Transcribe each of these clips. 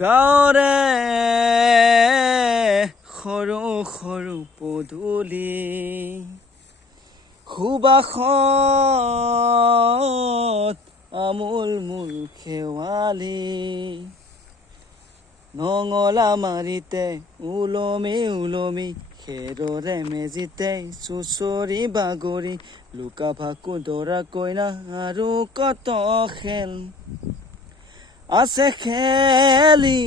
গাঁৱৰে সৰু সৰু পদূলি সুবাসত আমোল মোল খেৱালি নঙলা মাৰিতে ওলমি ওলমি খেৰৰে মেজিতে চুচৰি বাগৰি লুকা ভাকু দৰা কইনা আৰু কত খেল আছে খেলি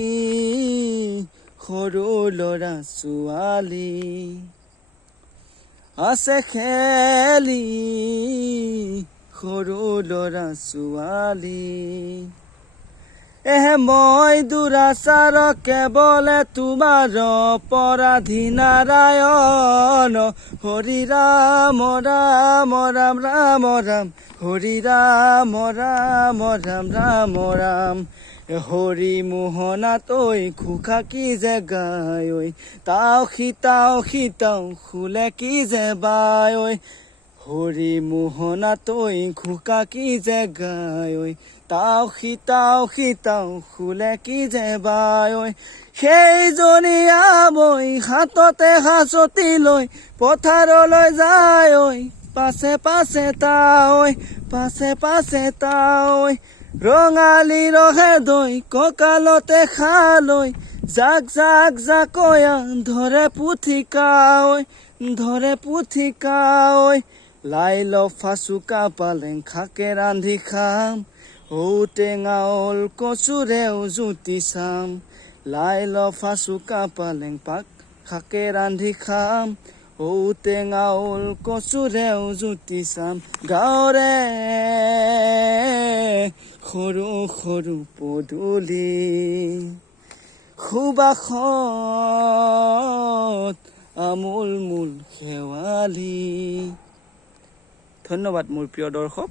সৰু ল'ৰা ছোৱালী আছে খেলি সৰু ল'ৰা ছোৱালী মই দুৰাচাৰ কেৱলে তোমাৰ অপৰাধী নাৰায়ণ হৰি ৰাম ৰাম ৰাম ৰাম ৰাম হৰি ৰাম ৰাম ৰাম ৰাম ৰাম হৰি মোহনাত ঐ খোখা কি যে গায় ঐ তাও সীতাও খুলে কি যে বায় ঐ হৰি মোহনাত ঐ খোকা কি যে গায় ঐ তাও সীতাও খুলে কি যে বায় ঐ সেইজনী আমৈ হাততে হাঁচতি লৈ পথাৰলৈ যায় ঐ পাছে পাছে তাঐ ৰঙালী ৰহে দৈ কঁকালতে খালৈ জাক জাকয়া ধৰে পুথিকা ঐ লাই লফা চুকা পালেং খাকে ৰান্ধি খাম ঔটেঙা ওল কচুৰেও জুতি চাম লাই লফা চুকা পালেং খাকে ৰান্ধি খাম ঔটেঙা ওল কচুৰেও জুতি চাম গাঁৱৰে সৰু সৰু পদূলি সুবাসত আমোল মোল খেৱালি। ধন্যবাদ মোৰ প্ৰিয় দৰ্শক।